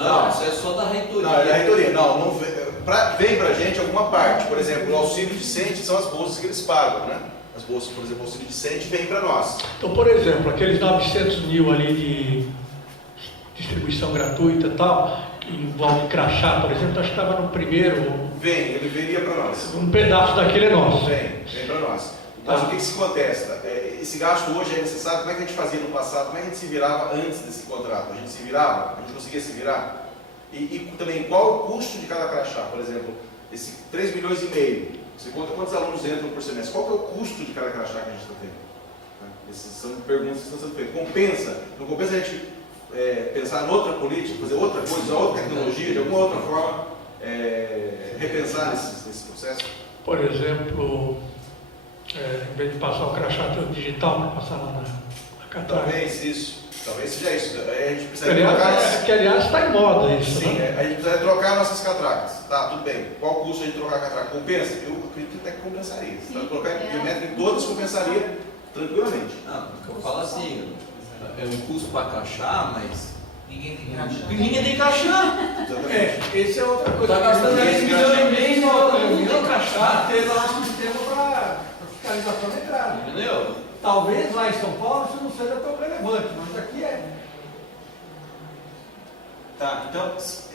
Não, isso é só da reitoria. Não, é da reitoria. Não vem pra gente alguma parte. Por exemplo, o auxílio discente são as bolsas que eles pagam, né? As bolsas, por exemplo, o auxílio discente vem para nós. Então, por exemplo, aqueles 900 mil ali de distribuição gratuita e tal, que envolve crachá, por exemplo, acho que estava no primeiro. Ele viria para nós. Um pedaço daquele é nosso. Vem para nós. Mas o que se acontece? Esse gasto hoje é necessário. Como é que a gente fazia no passado? Como é que a gente se virava antes desse contrato? A gente se virava? A gente conseguia se virar? E também, qual o custo de cada crachá? Por exemplo, esse 3 milhões e meio. Você conta quantos alunos entram por semestre? Qual que é o custo de cada crachá que a gente está tendo? Essas são perguntas que estão sendo feitas. Compensa? Não compensa a gente pensar em outra política, fazer outra coisa, usar outra tecnologia, de alguma outra forma, repensar nesse processo? Por exemplo, em vez de passar o crachá digital, passar lá na catraca. Talvez seja isso. A gente precisa trocar. Que aliás está em moda isso. Sim, né? a gente precisa trocar nossas catracas. Tá, tudo bem. Qual o custo de trocar a catraca? Compensa? Eu acredito até que compensaria. Se trocar biométrico em todas, compensaria tranquilamente. Não, eu falo assim, é um custo para crachá, mas Ninguém tem crachá. ninguém tem crachá. Esse é outra coisa. Está gastando 10 milhões e meio no crachá. Ter lá um sistema para fiscalização da entrada. Entendeu? Talvez lá em São Paulo isso não seja tão relevante, mas aqui é. Tá, então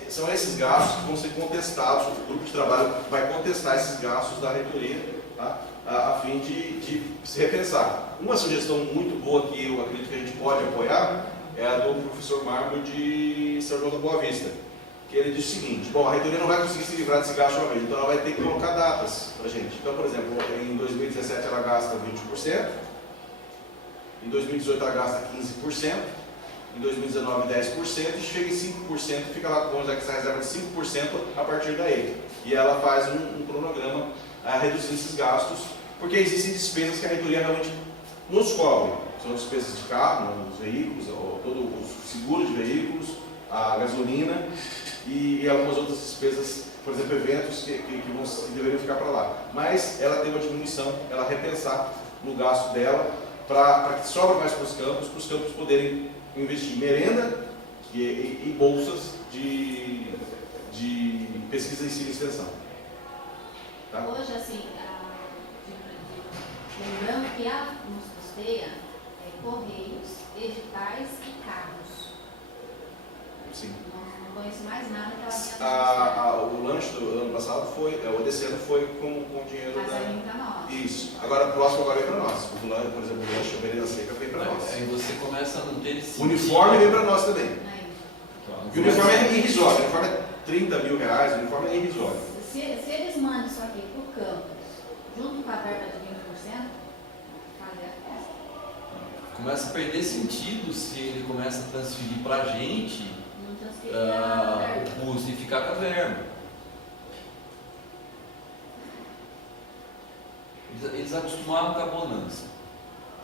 são esses gastos que vão ser contestados. O grupo de trabalho vai contestar esses gastos da reitoria, tá? A fim de se repensar. Uma sugestão muito boa que eu acredito que a gente pode apoiar é a do professor Mármore de São João da Boa Vista, que ele diz o seguinte: bom, a reitoria não vai conseguir se livrar desse gasto uma vez, então ela vai ter que colocar datas para a gente. Então, por exemplo, em 2017 ela gasta 20%, em 2018 ela gasta 15%, em 2019 10%, e chega em 5%, fica lá com essa reserva de 5% a partir daí. E ela faz um cronograma reduzindo esses gastos, porque existem despesas que a reitoria realmente nos cobre. São despesas de carro, os veículos, todo o seguro de veículos, a gasolina e algumas outras despesas, por exemplo, eventos que deveriam ficar para lá. Mas ela tem uma diminuição, ela repensar no gasto dela para que sobra mais para os campos poderem investir em merenda e bolsas de pesquisa, ensino e extensão. Tá? Hoje, assim, lembrando que nos custeia correios, editais e carros. Sim. Não conheço mais nada que ela O lanche do ano passado desse ano foi com dinheiro mas aí para nós. Isso. Agora o próximo vem para nós. Por exemplo, o lanche, a merenda seca vem para nós. Aí você começa a não ter esse O uniforme vem para nós também. Então, E o uniforme é irrisório. O uniforme é 30 mil reais, o uniforme é irrisório. Se eles mandam isso aqui para o campus, junto com a verba de 20%, fazer a festa. começa a perder sentido se ele começa a transferir para a gente Não transferir a verba. o custo e ficar com a verba. Eles acostumavam com a bonança.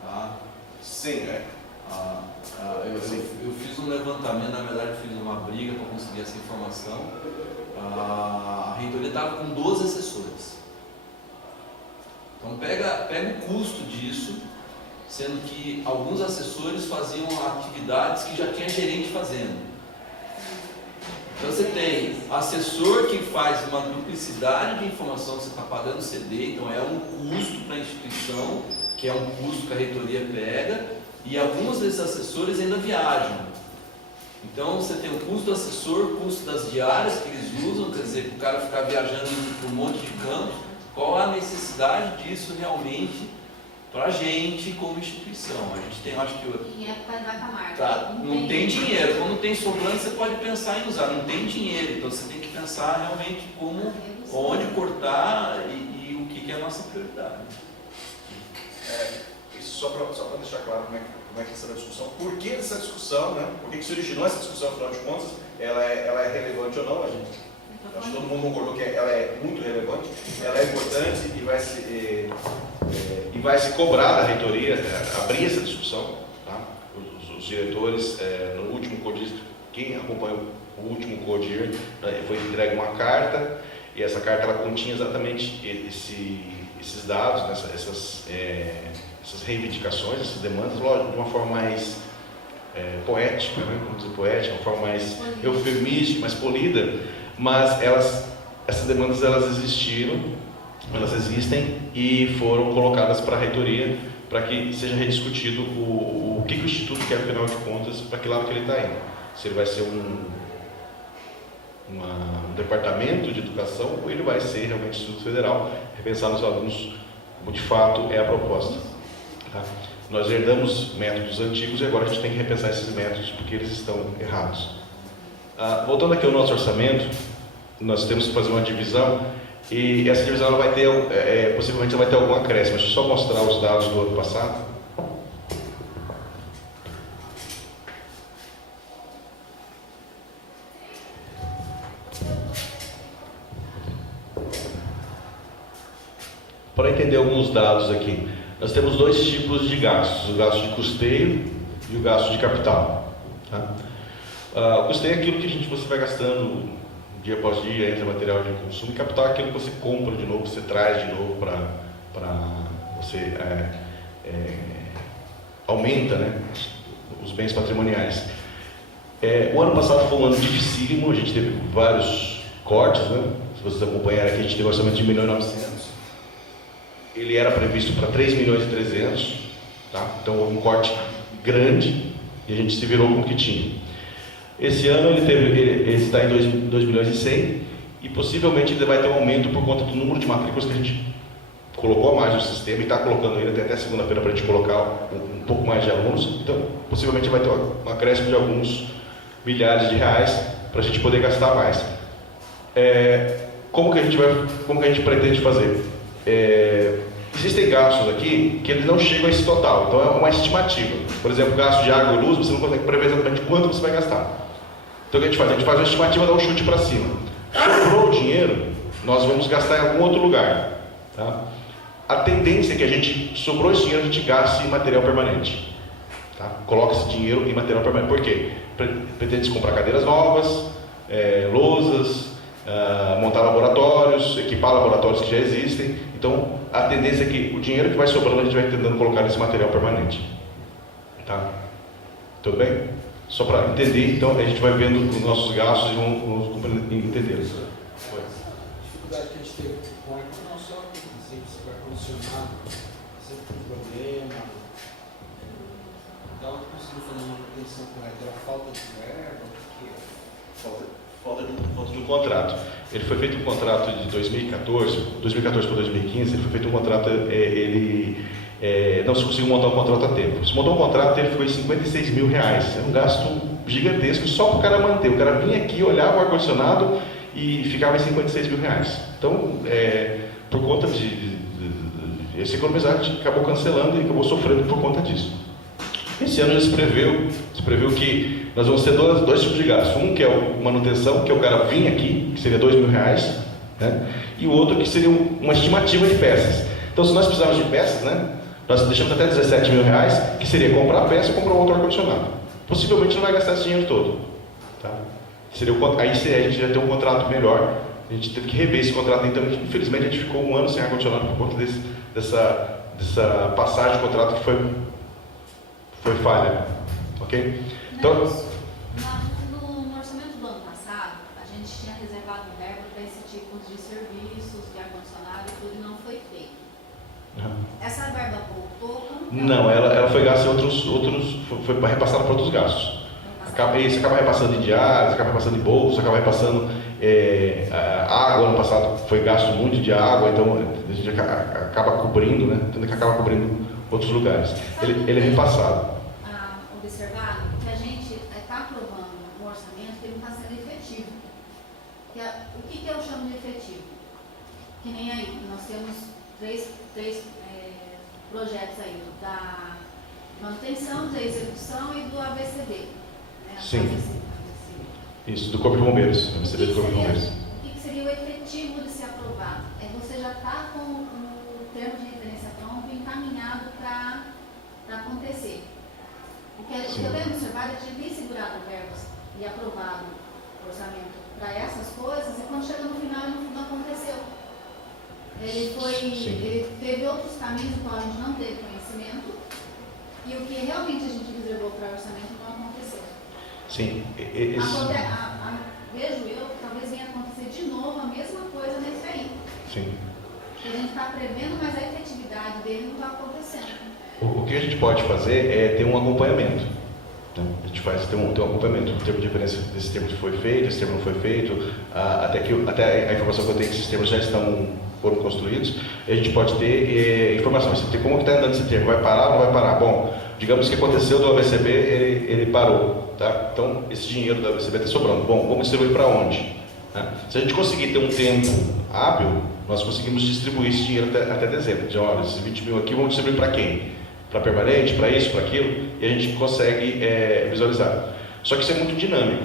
Tá? Sim, Eu fiz um levantamento, na verdade eu fiz uma briga para conseguir essa informação. A reitoria estava com 12 assessores. Então pega o custo disso, sendo que alguns assessores faziam atividades que já tinha gerente fazendo. Então você tem assessor que faz uma duplicidade de informação, você está pagando CD, então é um custo para a instituição, que é um custo que a reitoria pega, e alguns desses assessores ainda viajam. Então você tem o custo do assessor, o custo das diárias que eles usam, quer dizer, o cara ficar viajando por um monte de campos, qual a necessidade disso realmente para a gente como instituição? A gente tem, acho que... Em época de vaca marca. Tá, não tem dinheiro. Quando tem sobrando, você pode pensar em usar. Não tem dinheiro, então você tem que pensar realmente como, onde cortar e o que é a nossa prioridade. Isso só para deixar claro como é que essa discussão, por que essa discussão, né? Por que se originou essa discussão, afinal de contas, ela é relevante ou não? Acho que todo mundo concordou que ela é muito relevante, ela é importante e vai se cobrar da reitoria abrir essa discussão. Tá? Os diretores, no último CODIR, quem acompanhou o último CODIR, foi entregue uma carta, e essa carta ela continha exatamente esses dados, né, essas reivindicações, essas demandas, lógico, de uma forma mais poética, né? Vamos dizer poética, uma forma mais eufemística, mais polida, mas essas demandas elas existiram, elas existem e foram colocadas para a reitoria para que seja rediscutido o que o Instituto quer, afinal de contas, para que lado que ele está indo. Se ele vai ser um departamento de educação ou ele vai ser realmente Instituto Federal, repensar nos alunos, como de fato é a proposta. Tá? Nós herdamos métodos antigos e agora a gente tem que repensar esses métodos porque eles estão errados. Voltando aqui ao nosso orçamento, nós temos que fazer uma divisão e essa divisão ela vai ter, possivelmente ela vai ter algum acréscimo. Deixa eu só mostrar os dados do ano passado. Para entender alguns dados aqui, nós temos dois tipos de gastos, o gasto de custeio e o gasto de capital. Tá? O custeio é aquilo que você vai gastando dia após dia, entre material de consumo, e capital é aquilo que você compra de novo, você traz de novo para você aumenta, né, os bens patrimoniais. O ano passado foi um ano dificílimo, a gente teve vários cortes, né? Se vocês acompanharem aqui, a gente teve um orçamento de 1.900.000. Ele era previsto para 3.300.000, tá? Então um corte grande e a gente se virou com o que tinha. Esse ano ele está em 2.100.000 e possivelmente ele vai ter um aumento por conta do número de matrículas que a gente colocou a mais no sistema e está colocando ele até segunda-feira para a gente colocar um pouco mais de alunos. Então possivelmente vai ter um acréscimo de alguns milhares de reais para a gente poder gastar mais. Como que a gente pretende fazer? Existem gastos aqui que eles não chegam a esse total, então é uma estimativa. Por exemplo, gasto de água e luz, você não consegue prever exatamente quanto você vai gastar. Então o que a gente faz? A gente faz uma estimativa, dá um chute para cima. Sobrou o dinheiro, nós vamos gastar em algum outro lugar. Tá? A tendência é que a gente, sobrou esse dinheiro, a gente gaste em material permanente. Tá? Coloca esse dinheiro em material permanente. Por quê? Pretende comprar cadeiras novas, lousas, montar laboratórios, equipar laboratórios que já existem. Então, a tendência é que o dinheiro que vai sobrando a gente vai tentando colocar nesse material permanente. Tá? Tudo bem? Só para entender, então, a gente vai vendo os nossos gastos e vamos entender. A dificuldade que a gente teve com ar, não só sempre ar-condicionado, sempre com problema. Então, conseguiu fazer uma manutenção correta, era falta de verba, Falta de um contrato. Ele foi feito um contrato de 2014 para 2015, ele foi feito um contrato, não se conseguiu montar um contrato a tempo. Se montou um contrato, ele foi R$56.000. Era um gasto gigantesco só para o cara manter. O cara vinha aqui, olhava o ar-condicionado e ficava em R$56.000. Então, por conta de esse economizar, a gente acabou cancelando e acabou sofrendo por conta disso. Esse ano já se preveu que nós vamos ter dois tipos de gastos. Um que é a manutenção, que é o cara vir aqui, que seria R$2.000, né? E o outro que seria uma estimativa de peças. Então, se nós precisarmos de peças, né, nós deixamos até R$17.000, que seria comprar a peça e comprar um outro ar-condicionado. Possivelmente não vai gastar esse dinheiro todo. Tá? Aí a gente já tem um contrato melhor. A gente teve que rever esse contrato. Então, infelizmente, a gente ficou um ano sem ar-condicionado por conta dessa passagem de contrato que foi falha. Ok? Então, no orçamento do ano passado, a gente tinha reservado verba para esse tipo de serviços, de ar-condicionado e tudo, e não foi feito. Essa verba voltou? Não, ela foi gasta em outros foi repassada para outros gastos. Isso acaba repassando em diárias, acaba repassando em bolsa, acaba repassando água. Ano passado foi gasto muito de água, então a gente acaba cobrindo, né? Tendo que acaba cobrindo outros lugares. Ele é repassado. Observado que a gente está aprovando um orçamento que não está sendo efetivo. O que eu chamo de efetivo? Que nem aí, nós temos três projetos aí, da manutenção, da execução e do ABCD. Né? Sim. ABCD. Isso, do Corpo de Bombeiros. ABCD do Corpo de Bombeiros. O que seria o efetivo de ser aprovado? Você já está com o termo de referência pronto e encaminhado para acontecer. Porque o que eu tenho observado é que a gente tem segurado verbas e aprovado o orçamento para essas coisas, e quando chega no final ele não aconteceu. Ele teve outros caminhos do qual a gente não teve conhecimento, E o que realmente a gente reservou para orçamento não aconteceu. Sim. Vejo eu, talvez venha acontecer de novo a mesma coisa nesse aí. Sim. Que a gente está prevendo, mas a efetividade dele não está acontecendo. O que a gente pode fazer é ter um acompanhamento. Né? A gente faz ter um acompanhamento, o termo de referência desse termo foi feito, esse termo não foi feito, até a informação que eu tenho é que esses termos já foram construídos, a gente pode ter informação, como está andando esse termo, vai parar ou não vai parar? Bom, digamos que aconteceu do AVCB, ele parou, tá? Então esse dinheiro do AVCB está sobrando, bom, vamos distribuir para onde? Né? Se a gente conseguir ter um tempo hábil, nós conseguimos distribuir esse dinheiro até dezembro, dizer, olha, esses 20 mil aqui vamos distribuir para quem? Para permanente, para isso, para aquilo, e a gente consegue visualizar. Só que isso é muito dinâmico.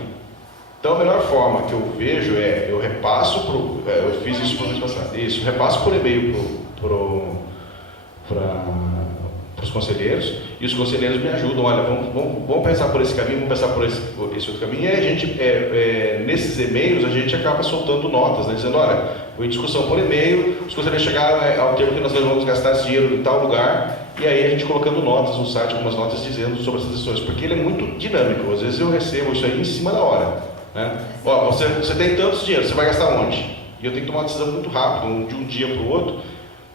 Então a melhor forma que eu vejo é, eu repasso eu fiz isso por mês passado, isso, repasso por e-mail para os conselheiros, e os conselheiros me ajudam, olha, vamos pensar por esse caminho, vamos pensar por esse outro caminho, e aí a gente, nesses e-mails, a gente acaba soltando notas, né, dizendo, olha, foi discussão por e-mail, os conselheiros chegaram ao termo que nós vamos gastar esse dinheiro em tal lugar, e aí a gente colocando notas no site, algumas notas dizendo sobre essas decisões, porque ele é muito dinâmico, às vezes eu recebo isso aí em cima da hora, né? Ó, você tem tantos dinheiros, você vai gastar onde? E eu tenho que tomar uma decisão muito rápido, de um dia para o outro,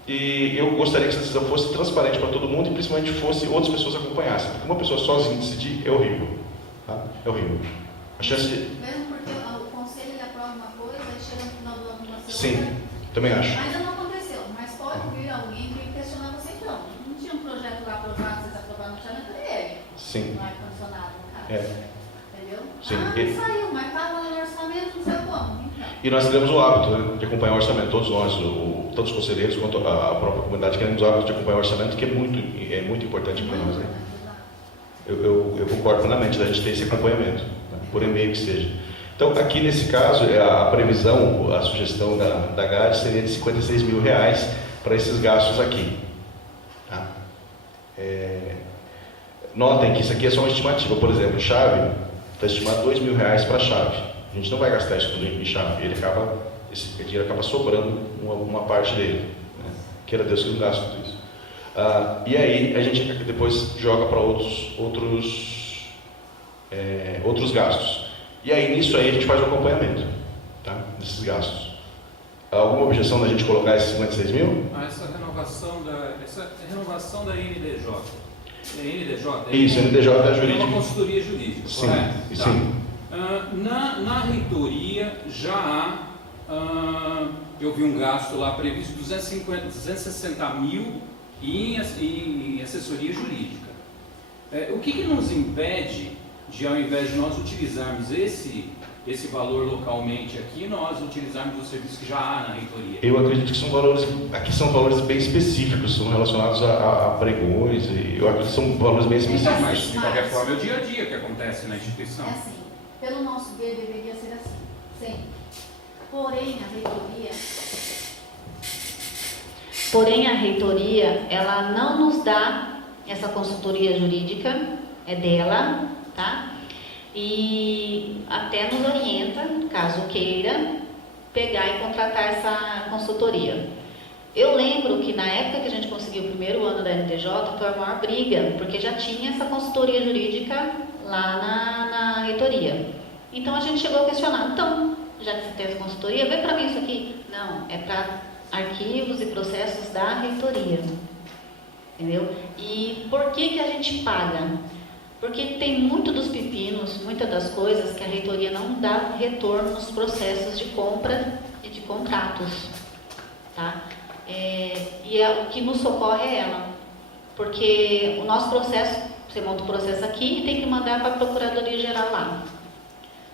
e eu gostaria que essa decisão fosse transparente para todo mundo e principalmente fosse outras pessoas acompanhassem, porque uma pessoa sozinha decidir é horrível, tá? É horrível. A chance de... Mesmo porque o conselho ele aprova uma coisa e chega no final do ano com você. Sim, também acho. Ainda não aconteceu, mas pode vir alguém que questionar você então. Não tinha um projeto lá aprovado, vocês aprovaram no orçamento, é ele. Sim. Não é condicionado, no caso. Entendeu? Sim. Saiu, mas estava no orçamento, não sei como. Então. E nós temos o hábito, né, de acompanhar o orçamento, todos nós, tanto os conselheiros quanto a própria comunidade, temos o hábito de acompanhar o orçamento, que é muito importante para nós. Né? Eu concordo plenamente da gente ter esse acompanhamento, né, por e-mail que seja. Então, aqui nesse caso, a previsão, a sugestão da GAD seria de R$56 mil para esses gastos aqui. Tá? Notem que isso aqui é só uma estimativa, por exemplo, chave, está estimado R$2 mil para a chave. A gente não vai gastar isso tudo em chave, esse dinheiro acaba sobrando uma parte dele. Né? Queira Deus que não gaste tudo isso. E aí a gente depois joga para outros gastos. E aí nisso aí a gente faz o acompanhamento, tá? Desses gastos. Alguma objeção da gente colocar esses 56 mil? Essa renovação da NDJ. É NDJ? Isso, NDJ é jurídica. É uma consultoria jurídica, sim, correto? Sim. Na reitoria já há, eu vi um gasto lá previsto de 260 mil em assessoria jurídica. O que nos impede de, ao invés de nós utilizarmos esse valor localmente aqui, nós utilizarmos o serviço que já há na reitoria? Eu acredito que são valores bem específicos, são relacionados a pregões, e eu acredito que são valores bem específicos. Mas de qualquer forma é o dia a dia que acontece na instituição. É assim, pelo nosso ver deveria ser assim, sempre. Porém a reitoria, ela não nos dá essa consultoria jurídica, é dela, tá? E até nos orienta, caso queira, pegar e contratar essa consultoria. Eu lembro que na época que a gente conseguiu o primeiro ano da NTJ, foi a maior briga, porque já tinha essa consultoria jurídica lá na reitoria. Então a gente chegou a questionar, então, já que você tem essa consultoria, vê para mim isso aqui. Não, é para arquivos e processos da reitoria. Entendeu? E por que a gente paga? Porque tem muito dos pepinos, muitas das coisas que a reitoria não dá retorno nos processos de compra e de contratos, tá? O que nos socorre é ela, porque o nosso processo, você monta o processo aqui e tem que mandar para a Procuradoria Geral lá.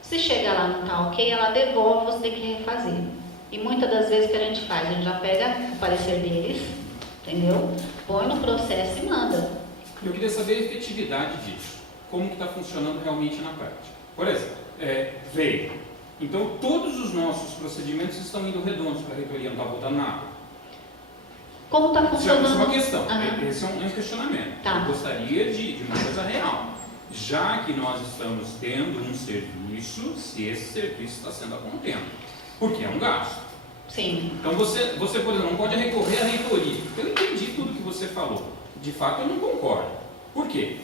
Se chegar lá não está ok, ela devolve, você tem que refazer. E muitas das vezes que a gente faz, a gente já pega o parecer deles, entendeu? Põe no processo e manda. Eu queria saber a efetividade disso. Como que está funcionando realmente na prática. Por exemplo, veio. Então, todos os nossos procedimentos estão indo redondos para a reitoria, não está voltando nada. Como está funcionando? Isso é uma questão. Uhum. Esse é um questionamento. Tá. Eu gostaria de uma coisa real. Já que nós estamos tendo um serviço, se esse serviço está sendo a contento. Porque é um gasto. Sim. Então, você, por exemplo, não pode recorrer à reitoria. Eu entendi tudo que você falou. De fato, eu não concordo. Por quê?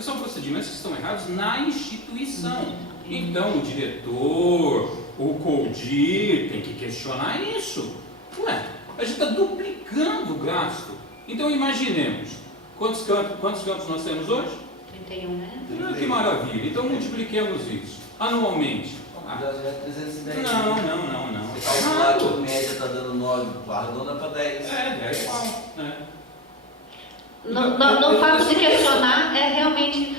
São procedimentos que estão errados na instituição. Então, o diretor, o CODIR tem que questionar isso. Ué, a gente está duplicando o gasto. Então, imaginemos, quantos campos nós temos hoje? 31, né? Que maravilha. Então, multipliquemos isso anualmente. Já é 310. Não. Você calcular que a média está dando 9, arredonda para 10. É igual. No fato de questionar, realmente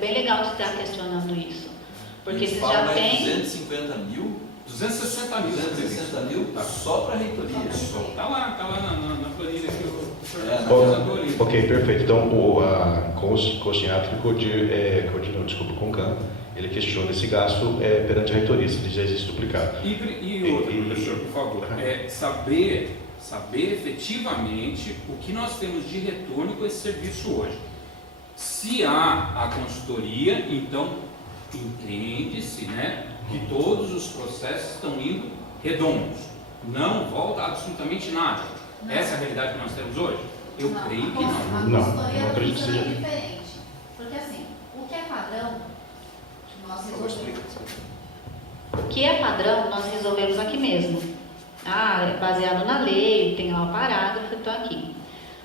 bem legal de estar questionando isso. Porque você já tem... 250 mil? 260 mil. 260 mil só para a reitoria. Está lá na planilha que o senhor É, apresentou ali. Ok, perfeito. Então, o Costinhato e Concan, ele questiona esse gasto perante a reitoria, se ele já existe duplicado. E outra, professor, por favor, saber efetivamente o que nós temos de retorno com esse serviço hoje. Se há a consultoria, então entende-se, né, que todos os processos estão indo redondos. Não volta absolutamente nada. Não. Essa é a realidade que nós temos hoje? Eu creio que não. A Não, consultoria não acredito que funciona seja. diferente. Porque assim, o que é padrão, nós resolvemos. O que é padrão, nós resolvemos aqui mesmo. É baseado na lei, tem lá o parágrafo, então aqui.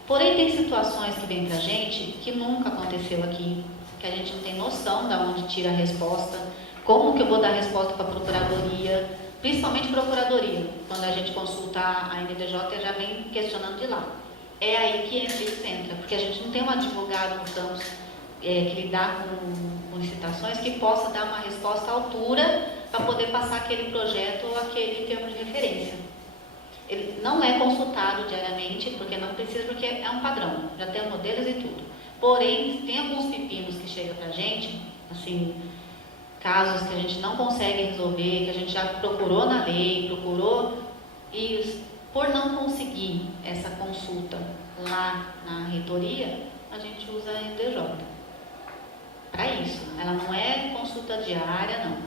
Porém, tem situações que vêm pra gente que nunca aconteceu aqui, que a gente não tem noção de onde tira a resposta, como que eu vou dar resposta para a procuradoria, principalmente procuradoria. Quando a gente consulta a NDJ, já vem questionando de lá. É aí que isso entra, porque a gente não tem um advogado no campus que lidar com licitações que possa dar uma resposta à altura para poder passar aquele projeto ou aquele termo de referência. Ele não é consultado diariamente, porque não precisa, porque é um padrão, já tem modelos e tudo. Porém, tem alguns pepinos que chegam para a gente, assim, casos que a gente não consegue resolver, que a gente já procurou na lei, e por não conseguir essa consulta lá na reitoria, a gente usa a NDJ. Para isso, ela não é consulta diária, não.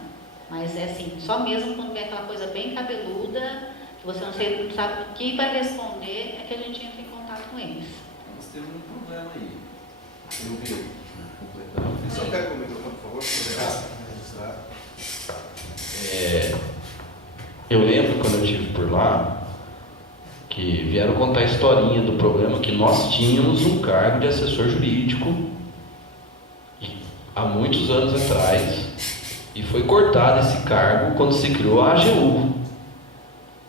Mas é assim, só mesmo quando vem aquela coisa bem cabeluda, que você não sabe o que vai responder, é que a gente entra em contato com eles. Nós temos um problema aí. Eu vi. Completando. Só pega o microfone, por favor, Eu lembro quando eu estive por lá, que vieram contar a historinha do problema que nós tínhamos um cargo de assessor jurídico há muitos anos atrás, e foi cortado esse cargo quando se criou a AGU.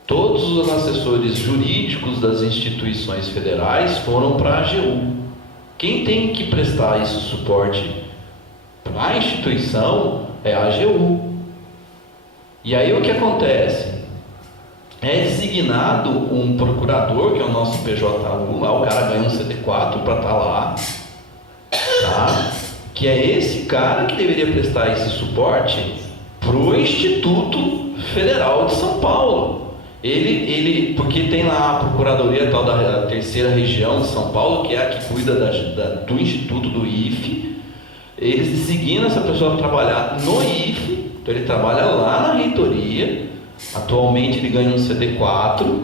Todos os assessores jurídicos das instituições federais foram para a AGU. Quem tem que prestar esse suporte para a instituição é a AGU. E aí o que acontece? É designado um procurador, que é o nosso PJU, lá o cara ganha um CD4 para estar lá, tá? Que é esse cara que deveria prestar esse suporte para o Instituto Federal de São Paulo. Porque tem lá a Procuradoria tal da terceira região de São Paulo, que é a que cuida do Instituto do IFE. Eles designam essa pessoa para trabalhar no IFE, então ele trabalha lá na reitoria. Atualmente ele ganha um CD4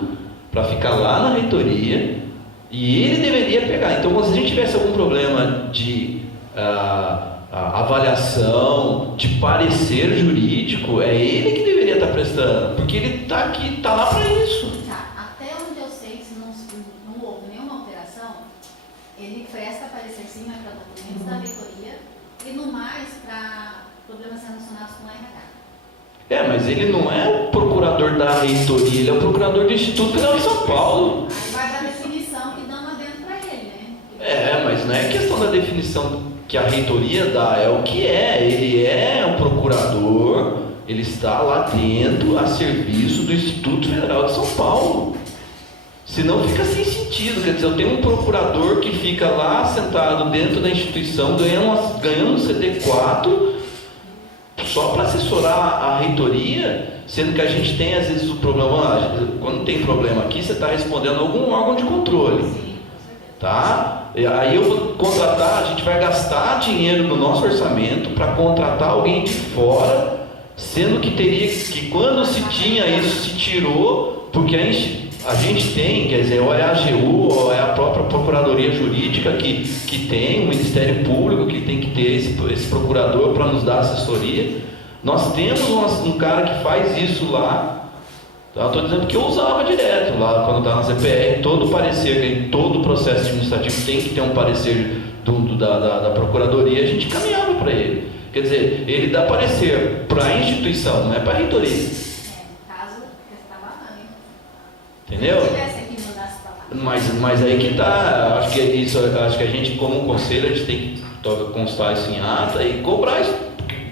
para ficar lá na reitoria, e ele deveria pegar. Então, se a gente tivesse algum problema de avaliação, de parecer jurídico, é ele que deveria estar prestando, porque ele está aqui, está lá para isso. Tá, até onde eu sei, se não houve nenhuma alteração, ele presta parecer sim, mas para documentos da reitoria e no mais para problemas relacionados com a RH. Mas ele não é o procurador da reitoria, ele é o procurador do Instituto Federal de São Paulo. Aí vai dar definição que dão lá dentro para ele, né? Mas não é questão da definição que a reitoria dá, é o que é. Ele é um procurador, ele está lá dentro a serviço do Instituto Federal de São Paulo. Senão fica sem sentido. Quer dizer, eu tenho um procurador que fica lá sentado dentro da instituição, ganhando um CD4, só para assessorar a reitoria, sendo que a gente tem às vezes o problema, quando tem problema aqui, você está respondendo a algum órgão de controle. Sim, com certeza. Tá? Aí eu vou contratar, a gente vai gastar dinheiro no nosso orçamento para contratar alguém de fora, sendo que teria que quando se tinha isso, se tirou, porque a gente tem, quer dizer, ou é a AGU, ou é a própria Procuradoria Jurídica que tem, o Ministério Público que tem que ter esse procurador para nos dar assessoria. Nós temos um cara que faz isso lá. Eu estou dizendo que eu usava direto lá quando estava na CPR, todo parecer, todo processo administrativo tem que ter um parecer da Procuradoria, a gente caminhava para ele. Quer dizer, ele dá parecer para a instituição, não é para a reitoria. No caso, você estava lá, né? Entendeu? Se tivesse aqui, mandasse para lá. Mas aí que está, acho que a gente como conselho, a gente tem que constar isso em ata e cobrar isso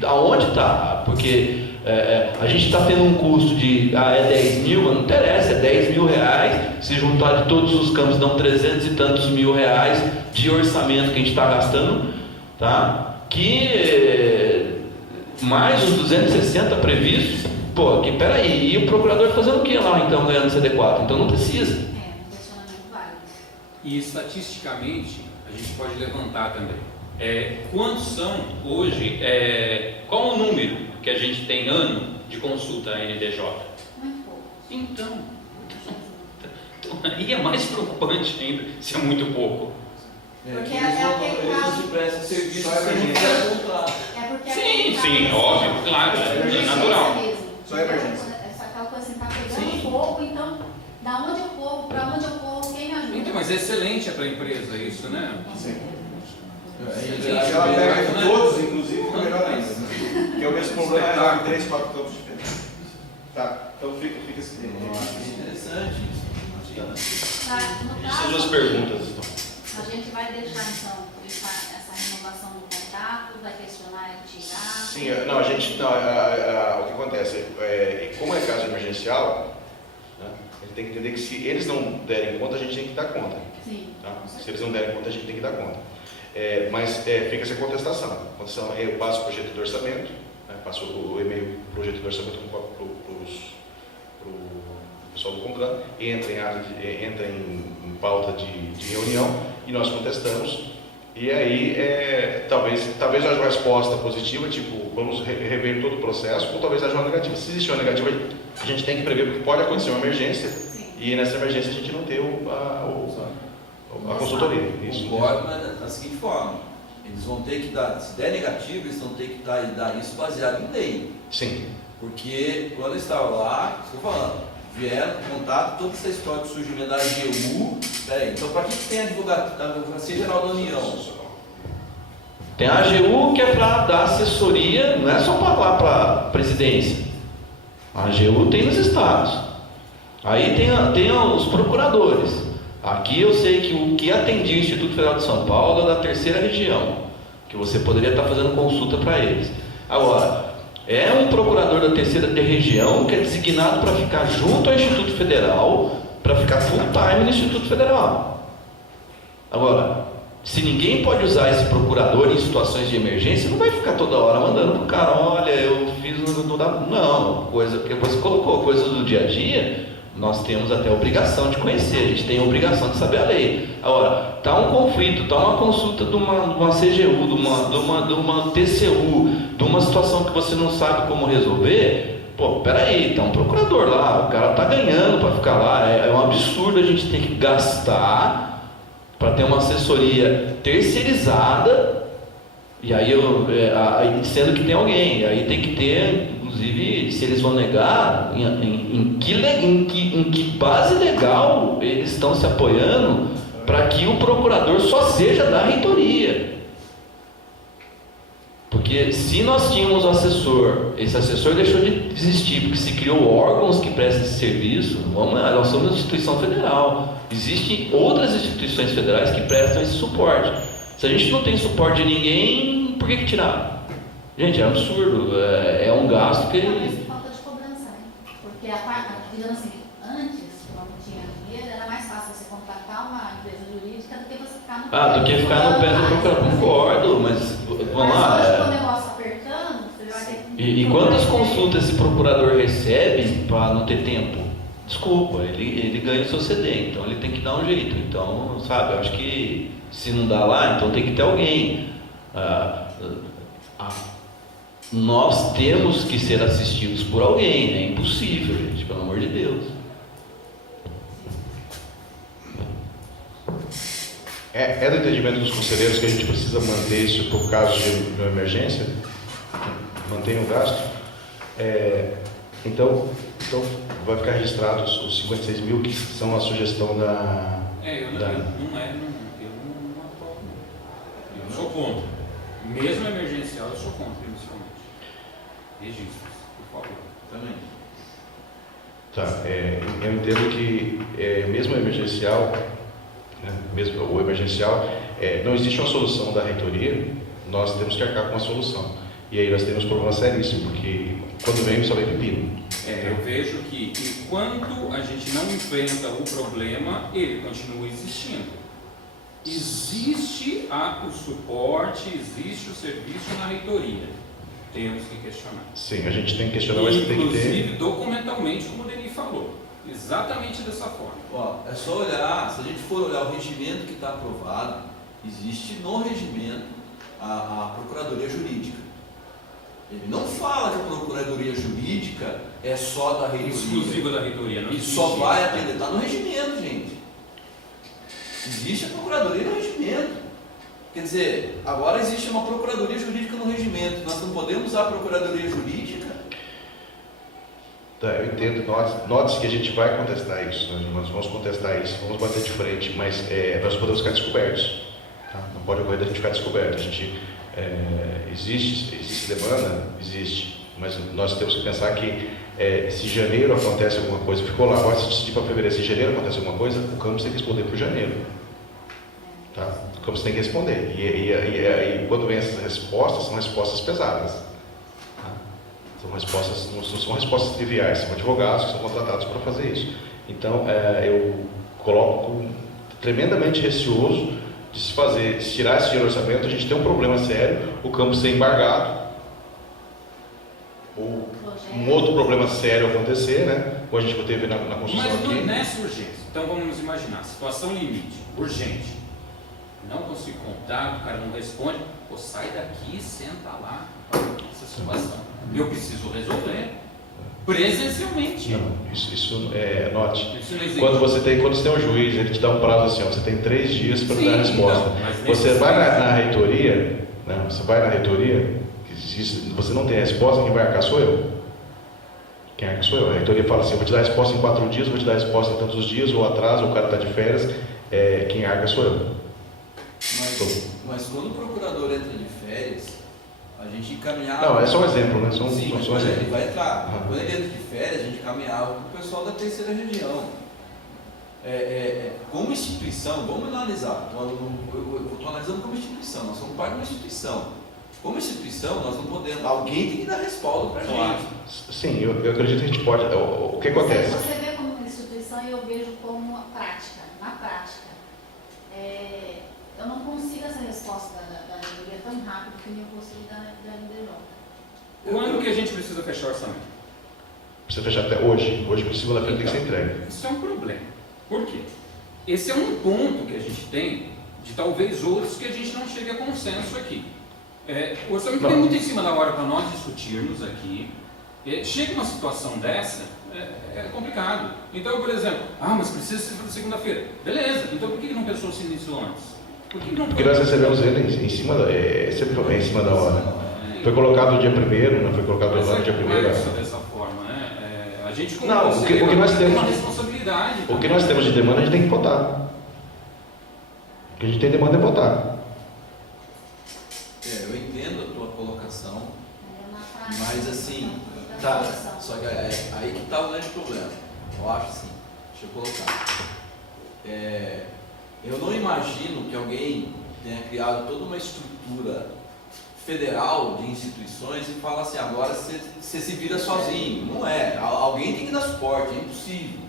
aonde está, porque a gente está tendo um custo de é 10 mil, mas não interessa, é 10 mil reais, se juntar de todos os campos dão 300 e tantos mil reais de orçamento que a gente está gastando, tá? Que mais os 260 previstos, pô, que peraí, e o procurador fazendo o que lá então ganhando CD4? Então não precisa. Um questionamento válido. E estatisticamente, a gente pode levantar também. Quantos são hoje, qual o número que a gente tem ano de consulta NDJ? Muito pouco. Então aí é mais preocupante ainda, se é muito pouco. Porque que é eles aquele não caso. te prestam serviço Só sem emergência. qualquer contrato. É porque Sim, óbvio, claro, é natural. Só emergência. Essa aquela coisa assim, tá pegando fogo, então, da onde eu corro, para onde eu corro, quem me ajuda? Então, mas é excelente para a empresa isso, né? Sim. Aí, Se ela pega em todos, inclusive, fica melhor ainda. Que é o mesmo problema em 3, 4 campos diferentes. Tá, então fica esse tema. Interessante isso. No Essas caso, duas perguntas, então. a gente vai deixar, então, essa renovação do contato, vai questionar e tirar. Sim, não, o que acontece, como é caso emergencial, né, ele tem que entender que se eles não derem conta, a gente tem que dar conta. Sim. Tá? Se eles não derem conta, a gente tem que dar conta. Mas fica essa contestação. A contestação, eu passo o projeto de orçamento, né, passo o e-mail projeto de orçamento para o pessoal do CONTRAN, entra em pauta de reunião e nós contestamos. E aí, talvez haja uma resposta positiva, tipo, vamos rever todo o processo, ou talvez haja uma negativa. Se existe uma negativa, a gente tem que prever, porque pode acontecer uma emergência, e nessa emergência a gente não tem a consultoria. Isso. Concordo, mas da seguinte forma, eles vão ter que dar, se der negativo, eles vão ter que dar isso baseado em lei. Sim. Porque quando eu estava lá, estou falando, vieram, contato, toda essa história de surgimento da AGU. Peraí, então para que tem a Advocacia Geral da União? Tem a AGU que é para dar assessoria, não é só para lá para a presidência. A AGU tem nos estados. Aí tem os procuradores. Aqui eu sei que o que atendia o Instituto Federal de São Paulo é da terceira região, que você poderia estar fazendo consulta para eles. Agora, é um procurador da terceira região que é designado para ficar junto ao Instituto Federal, para ficar full time no Instituto Federal. Agora, se ninguém pode usar esse procurador em situações de emergência, não vai ficar toda hora mandando para o cara, olha, eu fiz não, coisa, porque você colocou coisas do dia a dia, nós temos até a obrigação de conhecer, a gente tem a obrigação de saber a lei. Agora, está um conflito, está uma consulta de uma CGU, de uma TCU, de uma situação que você não sabe como resolver, pô, peraí, está um procurador lá, o cara está ganhando para ficar lá, é um absurdo a gente ter que gastar para ter uma assessoria terceirizada, e aí sendo que tem alguém, aí tem que ter, inclusive, se eles vão negar, em que base legal eles estão se apoiando para que o procurador só seja da reitoria. Porque se nós tínhamos um assessor, esse assessor deixou de existir, porque se criou órgãos que prestam esse serviço, vamos lá, nós somos uma instituição federal. Existem outras instituições federais que prestam esse suporte. Se a gente não tem suporte de ninguém, por que tirar? Gente, é um absurdo, é um gasto que... Talvez falta de cobrança, né? Porque digamos assim, antes, quando tinha dinheiro, era mais fácil você contratar uma empresa jurídica do que você ficar no pé. Do que ficar no pé do procurador. Concordo, mas vamos lá. Mas hoje, com o negócio apertando, você vai ter que... E quantas consultas esse procurador recebe para não ter tempo? Desculpa, ele ganha o seu CD, então ele tem que dar um jeito. Então, sabe, eu acho que se não dá lá, então tem que ter alguém. Nós temos que ser assistidos por alguém, é impossível, gente, pelo amor de Deus. É do entendimento dos conselheiros que a gente precisa manter isso por caso de uma emergência? Mantém o gasto? Então vai ficar registrados os 56 mil que são a sugestão da... Eu não aprovo. Eu sou contra. Mesmo emergencial, eu sou contra, inicialmente. Registros, por favor. Também. Tá, eu entendo que mesmo emergencial, né, mesmo o emergencial, não existe uma solução da reitoria, nós temos que arcar com uma solução. E aí nós temos problemas seríssimos, porque quando vem só vem pepino. Eu vejo que enquanto a gente não enfrenta o problema, ele continua existindo. Existe o suporte, existe o serviço na reitoria. Temos que questionar. Sim, a gente tem que questionar, mas tem que ter... Inclusive documentalmente, como o Denis falou. Exatamente dessa forma. É só olhar, se a gente for olhar o regimento que está aprovado, existe no regimento a Procuradoria Jurídica. Ele não fala que a Procuradoria Jurídica é só da reitoria. Exclusiva da reitoria, não e existe. só vai atender, está no regimento, gente. Existe a Procuradoria no regimento. Quer dizer, agora existe uma Procuradoria Jurídica no regimento. Nós não podemos usar a Procuradoria Jurídica? Tá, eu entendo. Note-se que a gente vai contestar isso. Nós vamos contestar isso, vamos bater de frente, mas nós podemos ficar descobertos. Tá? Não pode ocorrer da gente ficar descoberto. A gente, existe demanda? Existe. Mas nós temos que pensar que se em janeiro acontece alguma coisa, ficou lá, agora se decidir para fevereiro, se em janeiro acontece alguma coisa, o campus tem que responder para o janeiro. Tá? O campus tem que responder. E quando vem essas respostas, são respostas pesadas. Tá? São respostas, não são respostas triviais, são advogados que são contratados para fazer isso. Então, eu coloco tremendamente receoso de se tirar esse dinheiro do orçamento, a gente tem um problema sério, o campus ser embargado, ou um outro problema sério acontecer, né? Como a gente teve na construção aqui. Mas nessa urgência, então vamos imaginar, situação limite, urgente, não consigo contar, o cara não responde, sai daqui e senta lá, essa situação. Eu preciso resolver, presencialmente. Não, isso note. Quando você tem um juiz, ele te dá um prazo assim, você tem 3 dias para dar a resposta. Você vai na reitoria, né? Você vai na reitoria, se você não tem a resposta, quem vai arcar sou eu. Quem arca sou eu. A reitoria fala assim, eu vou te dar a resposta em 4 dias, vou te dar a resposta em tantos dias, ou atraso, ou o cara está de férias, quem arca sou eu. Mas quando o procurador entra de férias, a gente encaminhava... Não, é só um exemplo, né? Só um exemplo. Ele vai entrar. Uhum. Quando ele entra de férias, a gente encaminhava para o pessoal da terceira região. Como instituição, vamos analisar. Eu estou analisando como instituição, nós somos parte de uma instituição. Como instituição, nós não podemos... Alguém tem que dar respaldo para a gente. Sim, eu acredito que a gente pode... O que acontece? Você vê como uma instituição e eu vejo como uma prática. Na prática, eu não consigo essa resposta da reitoria tão rápido que nem eu consigo da MDJ. Quando que a gente precisa fechar o orçamento? Precisa fechar até hoje. Hoje, por segunda-feira, tem que ser entregue. Isso é um problema. Por quê? Esse é um ponto que a gente tem, de talvez outros que a gente não chegue a consenso aqui. O orçamento tem muito em cima da hora para nós discutirmos aqui. Chega uma situação dessa, é complicado. Então, por exemplo, mas precisa ser para segunda-feira. Beleza, então por que não pensou se iniciou antes? Porque nós recebemos ele em cima sempre foi em cima da hora. Foi colocado no dia 1º, não foi colocado no dia 1º. Dessa forma, né? A gente o que nós temos, uma responsabilidade. O que nós temos de demanda, a gente tem que votar. O que a gente tem de demanda é votar. Eu entendo a tua colocação, mas assim, tá, só que aí que está o grande problema. Eu acho assim, deixa eu colocar. Eu não imagino que alguém tenha criado toda uma estrutura federal de instituições e fala assim, agora você se vira sozinho. Não é. Alguém tem que dar suporte, é impossível.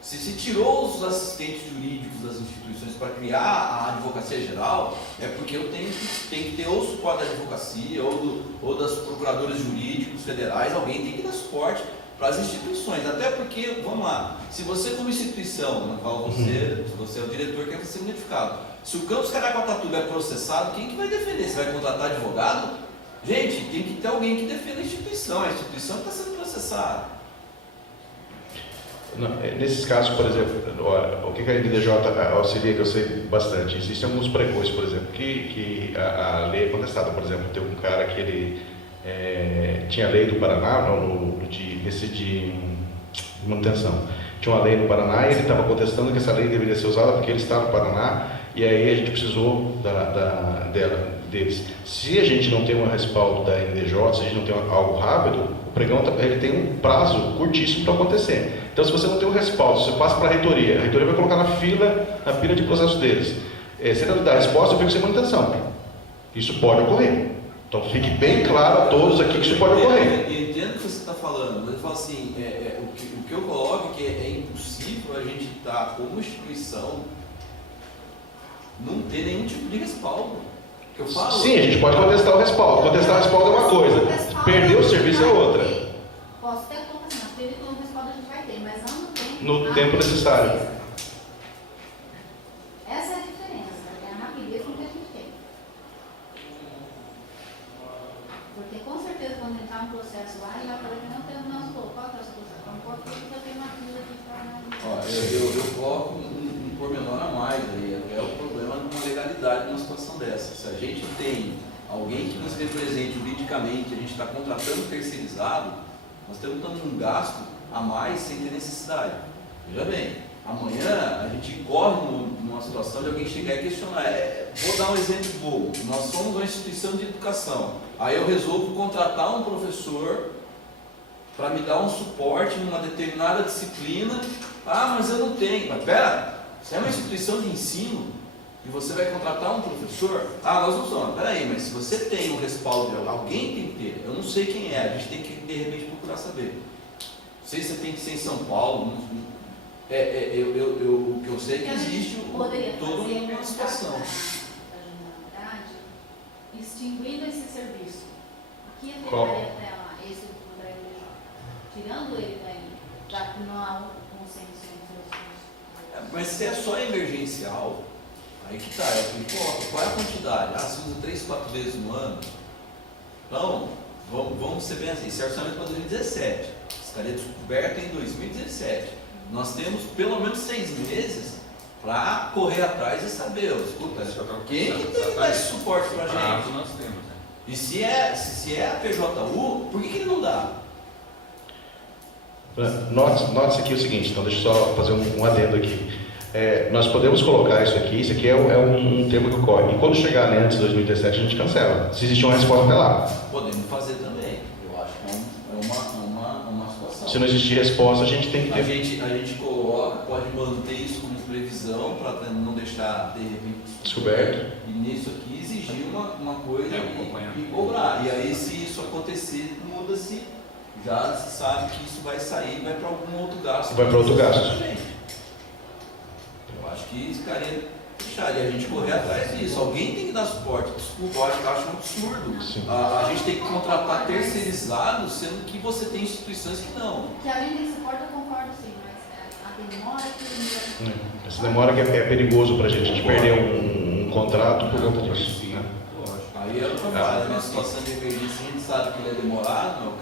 Se tirou os assistentes jurídicos das instituições para criar a advocacia geral, é porque eu tenho que ter ou o suporte da advocacia ou das procuradoras jurídicos federais, alguém tem que dar suporte para as instituições. Até porque, vamos lá, se você como instituição, não falo você, se você é o diretor que é ser notificado, se o campus Caraguatatuba é processado, quem que vai defender? Você vai contratar advogado? Gente, tem que ter alguém que defenda a instituição que está sendo processada. Nesses casos, por exemplo, o que a NDJ auxilia, que eu sei bastante, existem alguns precões, por exemplo, que a lei é contestada. Por exemplo, tem um cara que ele tinha a lei do Paraná, de manutenção. Tinha uma lei no Paraná e ele estava contestando que essa lei deveria ser usada porque ele está no Paraná, e aí a gente precisou deles. Se a gente não tem um respaldo da NDJ, se a gente não tem algo rápido, o pregão ele tem um prazo curtíssimo para acontecer. Então, se você não tem um respaldo, você passa para a reitoria vai colocar na pilha de processo deles. Se ele não dá resposta, eu fico sem manutenção. Isso pode ocorrer. Então, fique bem claro a todos aqui que isso pode ocorrer. Eu entendo o que você está falando, mas eu falo assim, o que eu coloco é que é impossível a gente estar, como instituição, não ter nenhum tipo de respaldo. Que eu falo, sim, a gente pode contestar o respaldo. Contestar o respaldo é uma coisa, perder o serviço é outra. Posso até colocar assim, na teoria o respaldo a gente vai ter, mas não no tempo necessário. Essa é a diferença, é a rapidez com que a gente tem. Porque com certeza quando entrar um processo lá, ele vai falar que não tem o nosso qual é o nosso processo? Não pode porque eu tenho uma fila aqui para... eu coloco um pormenor a mais aí, é o problema de uma legalidade numa situação dessa. Se a gente tem alguém que nos represente juridicamente, a gente está contratando terceirizado, nós estamos dando um gasto a mais sem ter necessidade. Veja bem, amanhã a gente corre numa situação de alguém chegar e questionar. Vou dar um exemplo bobo. Nós somos uma instituição de educação. Aí eu resolvo contratar um professor para me dar um suporte numa determinada disciplina. Ah, mas eu não tenho. Mas pera, você é uma instituição de ensino e você vai contratar um professor? Ah, nós não somos. Peraí, mas se você tem um respaldo de alguém tem que ter. Eu não sei quem é, a gente tem que de repente procurar saber. Não sei se você tem que ser em São Paulo. O que eu sei é que existe toda uma situação. Da extinguindo esse serviço. O que Qual? afetaria lá, esse do NDJ? Tirando ele daí, já que não há um consenso entre os Mas se é só emergencial, aí que tá, qual é a quantidade? Ah, se usa 3, 4 vezes no ano. Então, vamos ser bem assim, esse orçamento para 2017 estaria descoberto em 2017. Nós temos pelo menos 6 meses para correr atrás e saber, escuta, quem que tem que dar esse suporte para a gente? Nós temos. E se é a PJU, por que ele não dá? Note-se aqui o seguinte, então deixa eu só fazer um adendo aqui. Nós podemos colocar isso aqui é um termo que ocorre. E quando chegar antes de 2017, a gente cancela. Se existir uma resposta até lá. Podemos fazer também. Eu acho que é uma situação. Se não existir resposta, a gente tem que ter. A gente coloca, pode manter isso como previsão para não deixar de repente Descoberto. E nisso aqui exigir uma coisa e cobrar. E aí, se isso acontecer, muda-se. Já se sabe que isso vai sair e vai para algum outro gasto. Vai para outro gasto. Eu acho que isso ficaria fechado. E a gente correr atrás disso. Alguém tem que dar suporte. Desculpa, eu acho um absurdo. A gente tem que contratar terceirizados, sendo que você tem instituições que não. Que além desse suporte eu concordo sim, mas a demora que... Essa demora que é perigoso para a gente perder um contrato por conta disso. Né? Aí é o trabalho, numa situação de emergência, a gente sabe que ele é demorado,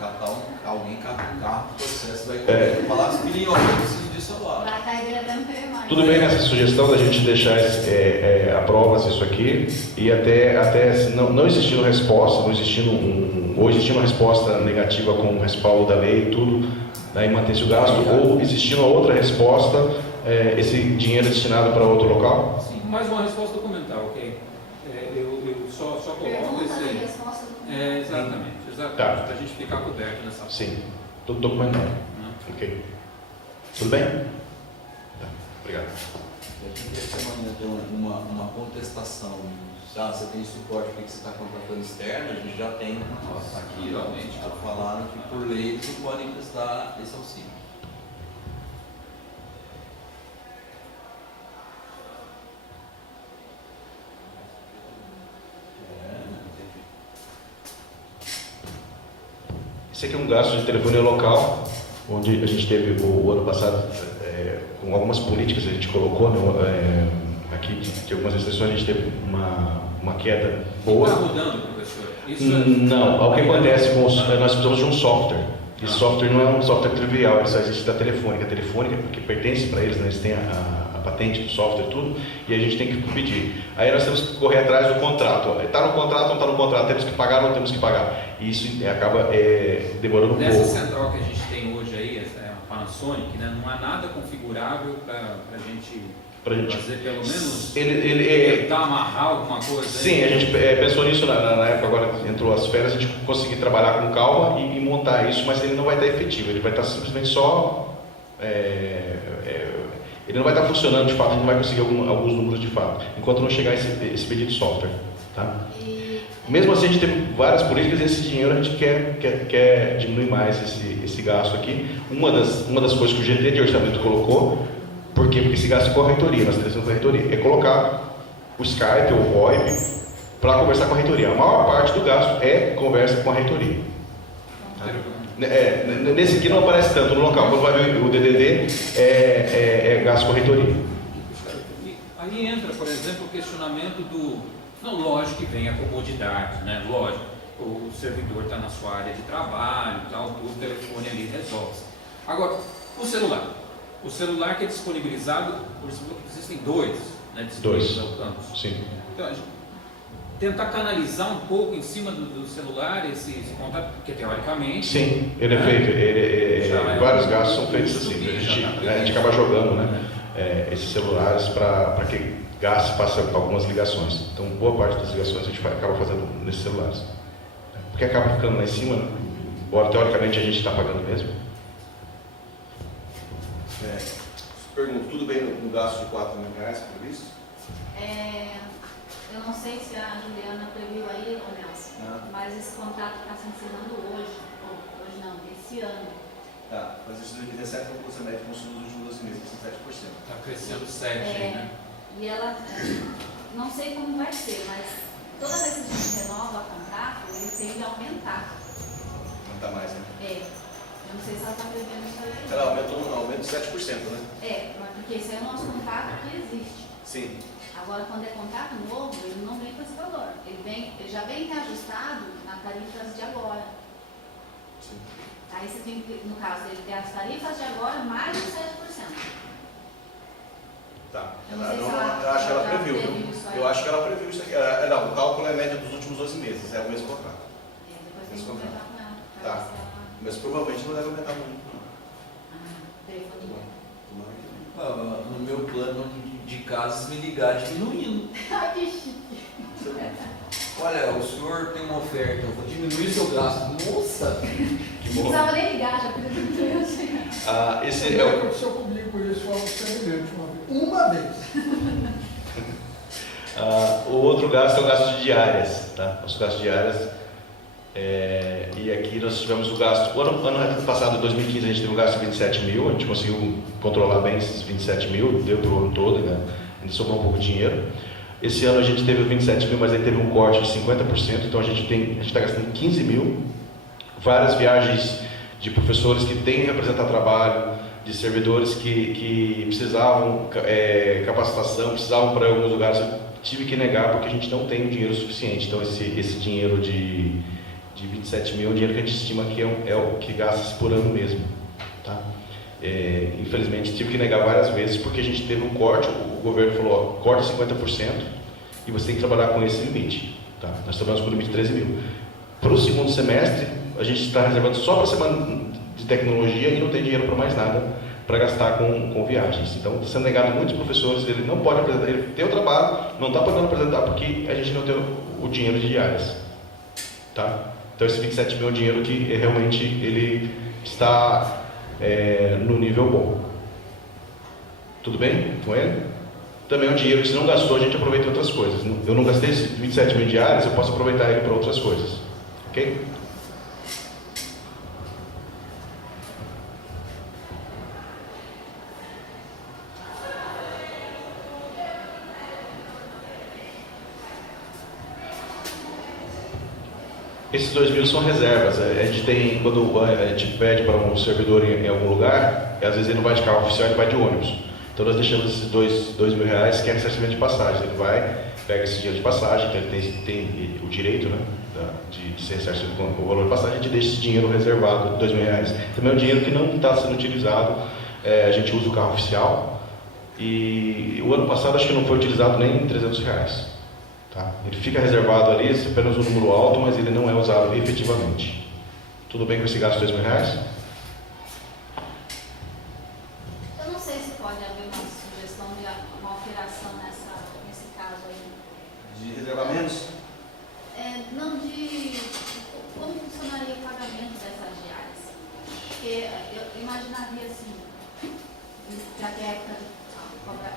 alguém cata um carro, o processo vai correr. Falar assim, filhinho, eu preciso disso agora. Vai cair até não querer mais. Tudo bem nessa sugestão da gente deixar a prova isso aqui e até se não existindo resposta, ou existindo uma resposta negativa com o respaldo da lei e tudo, daí manter-se o gasto, ou existindo outra resposta, esse dinheiro é destinado para outro local? Sim, mais uma resposta documental, ok? Eu só coloco esse... exatamente. Tá. Para a gente ficar coberto nessa parte. Sim, tudo documentado. Ok. Tudo bem? Tá. Obrigado. A gente quer ter uma contestação. Você tem suporte porque você está contratando externo, a gente já tem aqui, realmente, falaram que por lei eles não podem prestar esse auxílio. Esse aqui é um gasto de telefonia local, onde a gente teve o ano passado, com algumas políticas que a gente colocou, aqui de algumas restrições, a gente teve uma queda boa. Está mudando, professor? Não, o que acontece nós precisamos de um software. Esse software não é um software trivial, ele só existe da Telefônica. A Telefônica, porque pertence para eles, né? Eles têm a patente do software e tudo, e a gente tem que pedir. Aí nós temos que correr atrás do contrato. Está no contrato ou não está no contrato? Temos que pagar ou não temos que pagar? E isso acaba demorando um pouco. Nessa central que a gente tem hoje aí, a Panasonic, né, não há nada configurável para a gente fazer pelo menos tentar amarrar alguma coisa? Sim, a gente pensou nisso na época, agora entrou as férias, a gente conseguir trabalhar com calma e montar isso, mas ele não vai estar efetivo, ele vai estar simplesmente só... ele não vai estar funcionando de fato, a gente não vai conseguir alguns números de fato, enquanto não chegar esse pedido de software. Tá? Mesmo assim, a gente tem várias políticas e esse dinheiro a gente quer diminuir mais esse gasto aqui. Uma das coisas que o GT de orçamento colocou, por quê? Porque esse gasto é com a reitoria, nós temos a reitoria, é colocar o Skype ou o VoIP para conversar com a reitoria. A maior parte do gasto é conversa com a reitoria. Tá? Nesse aqui não aparece tanto no local, quando vai ver o DDD é gasto com a reitoria. Aí entra, por exemplo, o questionamento do... Não, lógico que vem a comodidade, né? Lógico, o servidor está na sua área de trabalho, tal, o telefone ali resolve. Agora, o celular que é disponibilizado, por exemplo, existem dois, né, disponíveis ao campus. Sim. Então, a gente tentar canalizar um pouco em cima do celular esse contato, porque teoricamente... Sim, ele é feito, vários gastos são feitos assim, a gente acaba jogando, né, esses celulares para que gaste passe algumas ligações. Então, boa parte das ligações a gente acaba fazendo nesses celulares. Porque acaba ficando lá em cima, né? Embora teoricamente a gente está pagando mesmo. Pergunto, tudo bem no gasto de R$4 mil previsto? Eu não sei se a Juliana previu aí, Nelson, mas esse contrato está se encerrando hoje. Hoje não, esse ano. Tá, mas isso em 2017 foi o custo médio de consumo dos últimos 12 meses, 7%. Está crescendo 7%, né? E ela, não sei como vai ser, mas toda vez que a gente renova o contrato, ele tende a aumentar. Aumentar mais, né? Eu não sei se ela está prevendo isso aí. Ela aumenta de 7%, né? Mas porque esse é o nosso contrato que existe. Sim. Agora, quando é contrato novo, ele não vem com esse valor. Ele já vem reajustado na tarifas de agora. Sim. Aí você tem que, no caso, ele tem as tarifas de agora mais os 7%. Tá. Eu acho que ela previu. Eu acho que ela previu isso aqui. Não, o cálculo é média dos últimos 12 meses, é o mesmo contrato. Depois tem que conversar com ela. Tá. Mas provavelmente não deve aumentar muito. No meu plano de casas, me ligar diminuindo. Ah, que chique. Olha, o senhor tem uma oferta, eu vou diminuir seu gasto. Nossa! Não precisava nem ligar, já podia diminuir assim. Esse é o que aconteceu comigo isso ao segmento uma vez. O outro gasto é o gasto de diárias, tá? Nosso gasto de diárias. E aqui nós tivemos o gasto, ano passado, 2015, a gente teve um gasto de 27 mil, a gente conseguiu controlar bem esses 27 mil, deu para o ano todo, né? Ainda sobrou um pouco de dinheiro. Esse ano a gente teve 27 mil, mas aí teve um corte de 50%, então a gente está gastando 15 mil, várias viagens de professores que têm que representar trabalho, de servidores que precisavam capacitação, precisavam para alguns lugares, eu tive que negar porque a gente não tem o dinheiro suficiente, então esse dinheiro de 27 mil é o dinheiro que a gente estima que é o que gasta-se por ano mesmo. Tá? Infelizmente tive que negar várias vezes porque a gente teve um corte, o governo falou, corta 50% e você tem que trabalhar com esse limite. Tá? Nós trabalhamos com o limite de 13 mil. Para o segundo semestre, a gente está reservando só para a semana de tecnologia e não tem dinheiro para mais nada para gastar com viagens. Então, está sendo negado a muitos professores, ele não pode apresentar, ele tem o trabalho, não está podendo apresentar porque a gente não tem o dinheiro de diárias. Tá? Então, esse 27 mil é um dinheiro que realmente ele está no nível bom. Tudo bem com ele? Também é um dinheiro que se não gastou, a gente aproveita em outras coisas. Eu não gastei esses 27 mil diários, eu posso aproveitar ele para outras coisas. Ok? Esses 2 mil são reservas. A gente tem, quando a gente pede para um servidor em algum lugar, às vezes ele não vai de carro oficial, ele vai de ônibus. Então nós deixamos esses 2 mil reais, que é ressarcimento de passagem. Ele vai, pega esse dinheiro de passagem, então ele tem o direito, né, de ser ressarcido com o valor passado, a gente deixa esse dinheiro reservado, R$2.000. Também é um dinheiro que não está sendo utilizado, a gente usa o carro oficial, e o ano passado acho que não foi utilizado nem R$300. Tá? Ele fica reservado ali, apenas um número alto, mas ele não é usado efetivamente. Tudo bem com esse gasto de R$2.000? Eu não sei se pode haver uma sugestão de uma alteração nesse caso aí. De reservamentos? Não de como funcionaria o pagamento dessas diárias. Porque eu imaginaria assim, já que é época de cobrar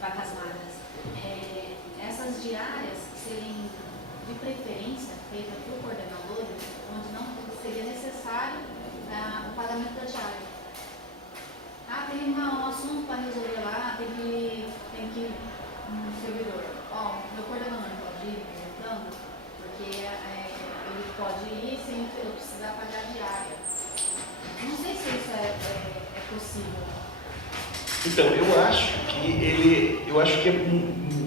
vacas magras, essas diárias serem de preferência feitas por coordenadores, onde não seria necessário o pagamento da diária. Tem um assunto para resolver lá, tem que um servidor. Meu coordenador não pode ir perguntando, porque ele pode ir sem eu precisar pagar a diária. Não sei se isso é possível. Então, eu acho que é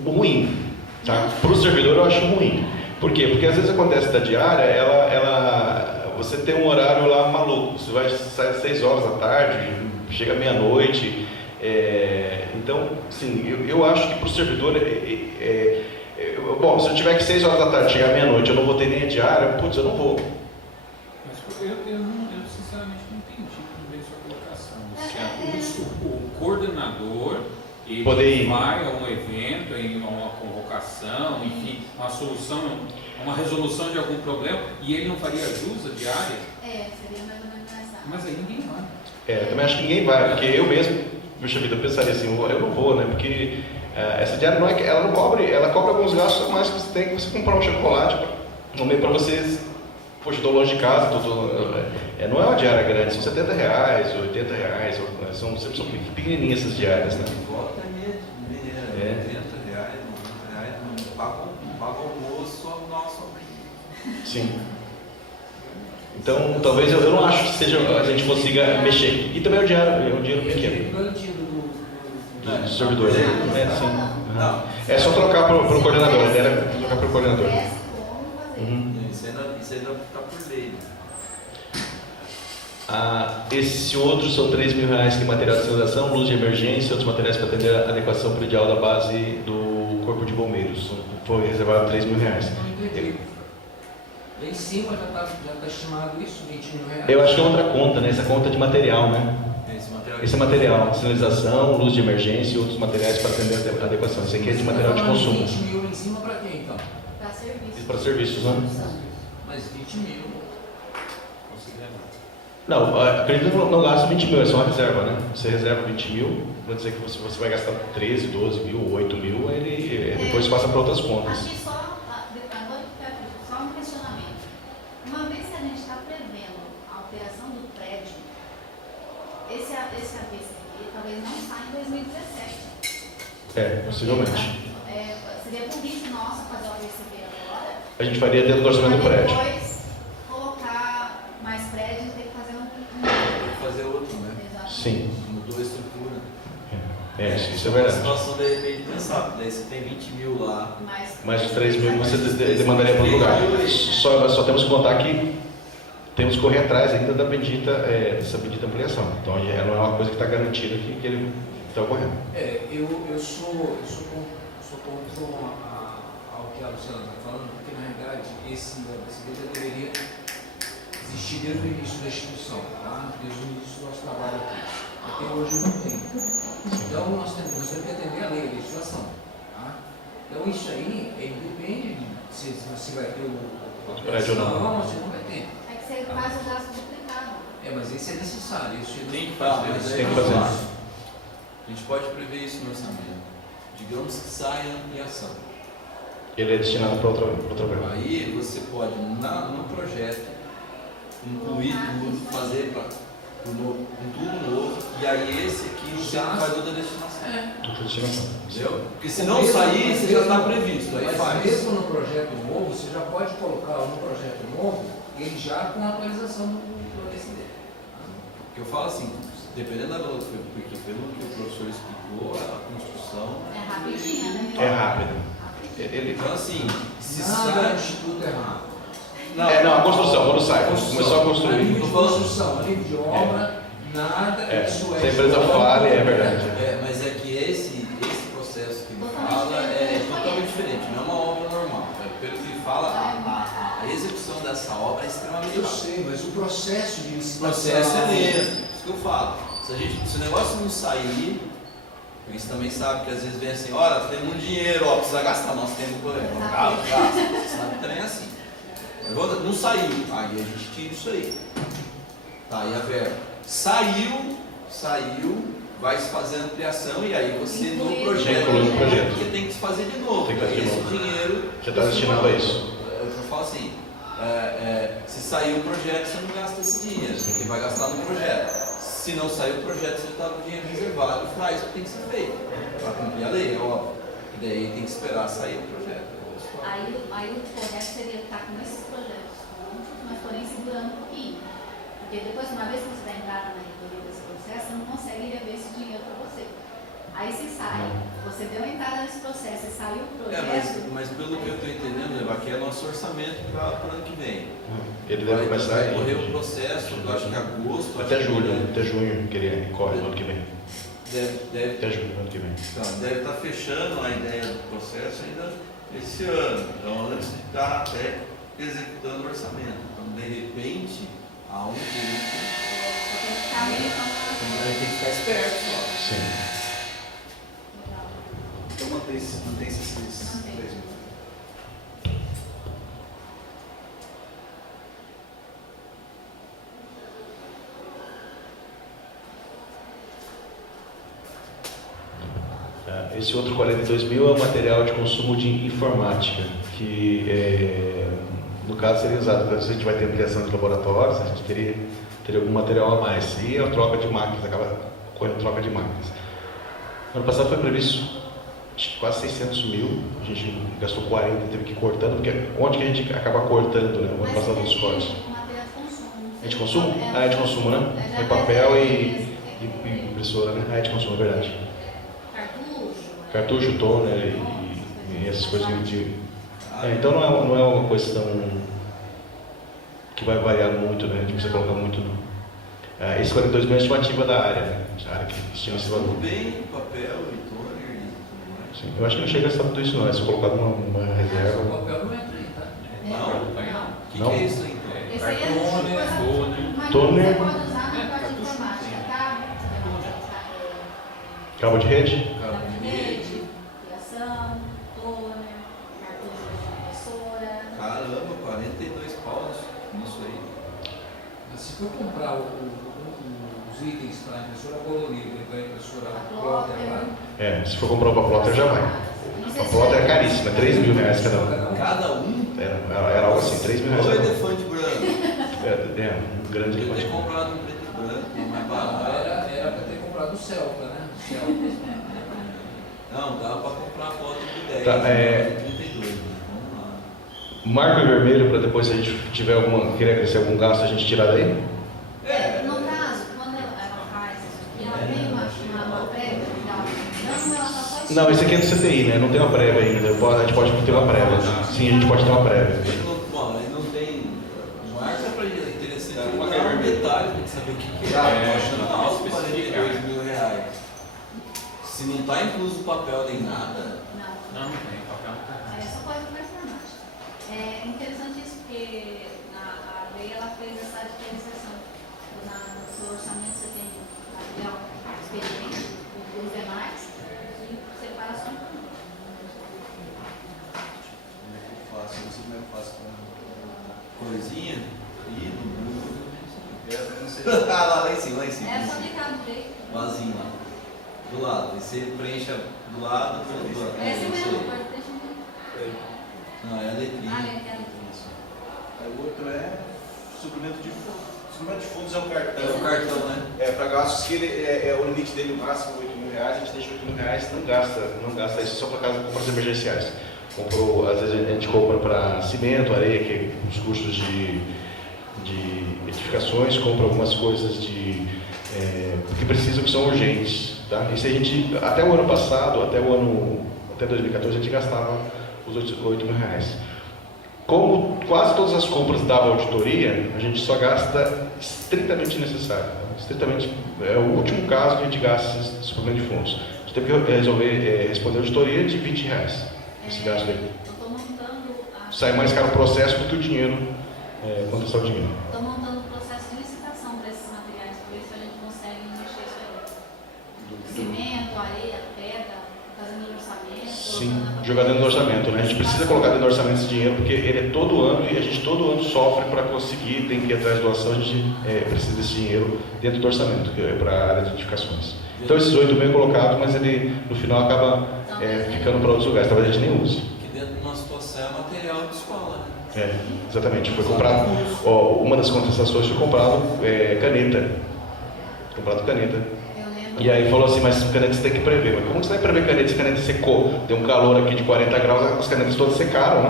ruim, tá? Para o servidor eu acho ruim. Por quê? Porque às vezes acontece da diária, você tem um horário lá maluco, você vai sair às 6 horas da tarde, chega meia-noite, então, sim, eu acho que para o servidor, bom, se eu tiver que 6 horas da tarde chegar meia-noite, eu não vou ter nem a diária, putz, eu não vou. Mas eu sinceramente não entendi bem sua colocação. O coordenador, ele vai a um evento, a uma convocação, enfim, uma solução, uma resolução de algum problema, e ele não faria jus à diária? Seria mais ou menos essa. Mas aí ninguém vai. Eu também acho que ninguém vai, porque eu mesmo, puxa vida, eu pensaria assim, eu não vou, né? Porque essa diária não ela não cobre, ela cobra alguns gastos a mais que você tem, que você comprar um chocolate para você, poxa, estou longe de casa, não é uma diária grande, são R$70, R$80, são pequenininhas essas diárias, né? Volta mineira, R$80, R$90, não paga almoço ao nosso amigo. Sim. Então, talvez eu não acho que a gente consiga mexer. E também é um dinheiro pequeno. Do servidor. É só trocar para o coordenador. A ideia era trocar para o coordenador. Isso ainda está por lei. Esse outro são R$3.000 que é material de sinalização, luz de emergência, outros materiais para atender a adequação predial da base do Corpo de Bombeiros. Foi reservado R$3.000. Lá em cima já está estimado isso, R$20.000. Eu acho que é outra conta, né? Essa conta de material, né? Esse é material, sinalização, luz de emergência e outros materiais para atender a adequação. Isso aqui é de material de consumo. R$20.000 em cima para quem, então? Para serviços. Para serviços, né? Mas R$20.000. Não, acredito que não gasta R$20.000, é só uma reserva, né? Você reserva R$20.000, para dizer que você vai gastar 13, 12 mil, 8 mil, ele depois passa para outras contas. Aqui só um questionamento. Uma vez que a gente está prevendo a alteração do prédio, esse AVCP talvez não saia em 2017. Possivelmente. Seria burrice nossa fazer o AVCP agora. A gente faria dentro do orçamento do prédio. Depois colocar mais prédios e ter que fazer fazer outro, né? Exato. Sim. Mudou a estrutura. Isso é verdade. A situação de repente pensar, daí você tem 20.000 lá. Mais os 3.000 você demandaria para outro lugar. Só temos que contar que temos que correr atrás ainda dessa bendita ampliação. Então não é uma coisa que está garantida que ele está ocorrendo. Eu sou contra ao que a Luciana está falando, porque na realidade esse AVCP já deveria existir desde o início da instituição, tá? Desde o início do nosso trabalho aqui. Até hoje não tem. Então nós temos que atender a lei, a legislação. Tá? Então isso aí depende de se você vai ter o prédio ou não. Você não vai ter. É que você faz o gasto duplicado. Mas isso é necessário. Isso tem que fazer. Tem que fazer. A gente pode prever isso no orçamento. Digamos que saia a ampliação. Ele é destinado para outra verba. Aí você pode, no projeto, incluir tudo, fazer um tudo novo, e aí esse aqui você faz outra destinação. Entendeu? Porque se não sair, você já está previsto. Aí mas mesmo no projeto novo, você já pode colocar no projeto novo, ele já com a atualização do AVCP. Porque eu falo assim, dependendo da velocidade, porque pelo que o professor explicou, a construção é rapidinha, né? É rápido. Então assim, se Nada sai... é instituto errado. Não, a construção, quando sai, começou a A construir. nível de construção, a nível de obra, nada, isso Se a empresa fala, é verdade. Mas é que esse processo que ele fala é totalmente diferente, não é uma obra normal. Pelo que ele fala, a execução dessa obra é extremamente Eu rápida. sei, mas o processo de O licitação... processo é lento, isso que eu falo. Se o negócio não sair, a gente também sabe que às vezes vem assim, olha, temos um dinheiro, ó, precisa gastar nosso tempo com ele. Gasta, você sabe que também é assim. Não saiu, aí a gente tira isso aí. Tá, e a verba? Saiu, vai se fazer ampliação e aí você no projeto, porque tem que se fazer de novo. Tem que fazer de esse novo. dinheiro Você está destinado a isso. Eu falo assim, se sair o projeto, você não gasta esse dinheiro, você vai gastar no projeto. Se não sair o projeto, você está com o dinheiro reservado e faz o que tem que ser feito. Para cumprir a lei, é óbvio. E daí tem que esperar sair o projeto. Aí o correto seria estar com esses projetos prontos, mas porém segurando um pouquinho. Porque depois, uma vez que você está entrada na reitoria desse processo, você não consegue rever esse dinheiro para você. Aí se sai, você deu a entrada nesse processo e saiu o projeto. Mas pelo que eu estou entendendo, aqui é nosso orçamento para o ano que vem. Ele deve começar vai correr o processo, eu acho que agosto. até junho que ele corre no ano que vem. Deve Até junho do ano que vem. Então, deve estar fechando a ideia do processo ainda esse ano. Então, antes de estar até executando o orçamento. Então, de repente, há um tempo. A gente tem que ficar esperto só. Sim. Então mantém-se esses 3 mil. Esse outro 42 mil é o material de consumo de informática, que no caso seria usado quando a gente vai ter ampliação de laboratórios, a gente teria algum material a mais. E a troca de máquinas, acaba ocorrendo troca de máquinas. Ano passado foi previsto quase 600 mil, a gente gastou 40, teve que ir cortando, porque onde que a gente acaba cortando, né? O ano passado dos cortes. É de consumo? É de consumo, né? É papel e impressora, né? É de consumo, é verdade. Cartucho, toner e essas coisas então não é uma questão que vai variar muito, né? A gente precisa colocar muito. Esse 42 mil é a estimativa da área, né? A área que estima esse valor. Bem, papel e toner e tudo mais. Sim, eu acho que não chega a gastar tudo isso não, é só colocar uma reserva. O papel não entra aí, tá? Não? O que é isso então? Esse aí é toner. Você pode usar na parte de informática, tá? Cabo de rede? Cabo de rede, fiação, toner, cartucho de impressora. Caramba, 42 paus nisso aí. Se for comprar os itens para a impressora colorida e para a impressora plotter lá, se for comprar uma plotter já vai. A plotter é caríssima, 3 mil reais cada um. Cada um? Era algo assim, 3 mil reais Ou cada um. elefante branco. Um grande Eu elefante ter branco. comprado um preto e branco, mais barato. era para ter comprado o Celta, né? O Celta. Não, dava para comprar a foto de 10, Tá, 32, né? Vamos lá. Marco vermelho para depois, se a gente tiver querer crescer algum gasto, a gente tirar daí? No caso, quando ela faz isso aqui, ela tem uma prévia e tal. Não, ela só pode. Não, esse aqui é do CTI, né? Não tem uma prévia ainda. A gente pode ter uma prévia. Sim, a gente pode ter uma prévia. Bom, ele não tem. O Marcos é para interessante olhar um detalhe para saber o que é. Não, 42 mil reais. Se não está incluso o papel nem nada. Não tem papel. Só pode para informática. É interessante isso porque a lei ela fez essa diferenciação. No seu orçamento você tem material experiente dos demais e separação por um. Como é que eu faço? Eu não sei como é que eu faço com coisinha. Ih, não sei. Lá em cima, lá em cima. É só clicar no jeito. Vazinho lá. Do lado. E você preenche do lado. É esse isso mesmo, aí. pode deixar. Não, é a letrinha. Ah, é. Isso. Aí o outro é suprimento de fundos. Suprimento de fundos é um cartão. É o cartão, né? Para gastos que o limite dele máximo é 8 mil reais, a gente deixa 8 mil reais, Não gasta isso só para casa de compras emergenciais. Às vezes a gente compra para cimento, areia, que é os custos de edificações, compra algumas coisas que precisam, que são urgentes. Tá? Isso a gente, até o ano passado, até 2014, a gente gastava os R$8.000. Como quase todas as compras davam auditoria, a gente só gasta estritamente necessário. Estritamente, é o último caso que a gente gasta esse suplemento de fundos. A gente teve que resolver responder a auditoria de R$20, esse gasto aí. Eu estou montando Sai mais caro o processo do que o dinheiro, contestar o dinheiro. Estou montando o processo de licitação para esses materiais, para ver se a gente consegue mexer isso aí. Cimento, areia, pedra, fazendo orçamento. Sim, jogar dentro do orçamento, né? A gente precisa colocar dentro do orçamento esse dinheiro, porque ele é todo ano e a gente todo ano sofre para conseguir, tem que ir atrás de doação, a gente precisa desse dinheiro dentro do orçamento, que é para a área de edificações. Então esses 8 mil é colocado, mas ele no final acaba ficando para outros lugares, talvez a gente nem use. Que dentro de uma situação é material de escola, né? Exatamente, foi comprado, uma das contestações foi comprado caneta. Comprado caneta. E aí falou assim, mas caneta você tem que prever. Mas como você vai prever caneta se a caneta secou? Tem um calor aqui de 40 graus, as canetas todas secaram,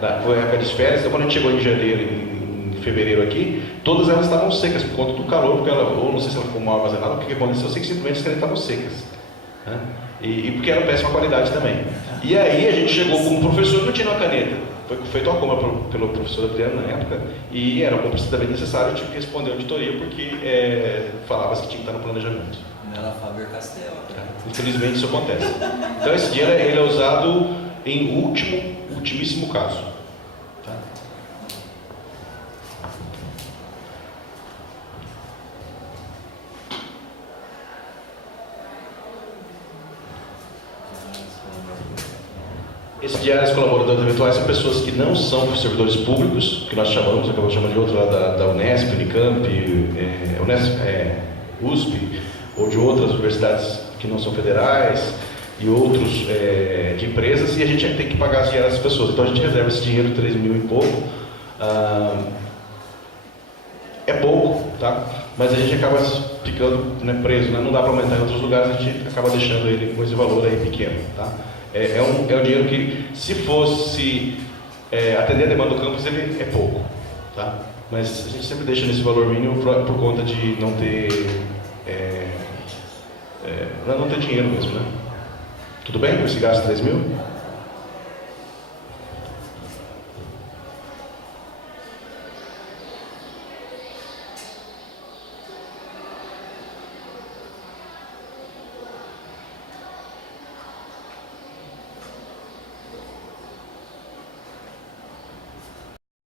né? Foi a época de férias, então quando a gente chegou em janeiro, em fevereiro aqui, todas elas estavam secas por conta do calor, porque ela, ou não sei se ela ficou mal armazenada, o que aconteceu, eu sei que simplesmente as canetas estavam secas. Né? E porque era péssima qualidade também. E aí a gente chegou com um professor que não tinha uma caneta. Foi feito uma compra pelo professor Adriano na época, e era uma compra estritamente necessária, eu tive que responder a auditoria, porque falava-se que tinha que estar no planejamento. Não era Faber-Castell. Infelizmente isso acontece. Então esse dinheiro ele é usado em ultimíssimo caso. Tá? Esse diário colaboradores eventuais são pessoas que não são servidores públicos, que nós chamamos, acabamos chamando de outro lá da Unesp, Unicamp, USP, ou de outras universidades que não são federais e outros de empresas, e a gente tem que pagar as diárias das pessoas. Então a gente reserva esse dinheiro, 3 mil e pouco. É pouco, tá? Mas a gente acaba ficando preso, né? Não dá para aumentar em outros lugares, a gente acaba deixando ele com esse valor aí pequeno, tá? É um dinheiro que, se fosse atender a demanda do campus, ele é pouco, tá? Mas a gente sempre deixa nesse valor mínimo por conta de não ter não ter dinheiro mesmo, né? Tudo bem com esse gasto de 3 mil?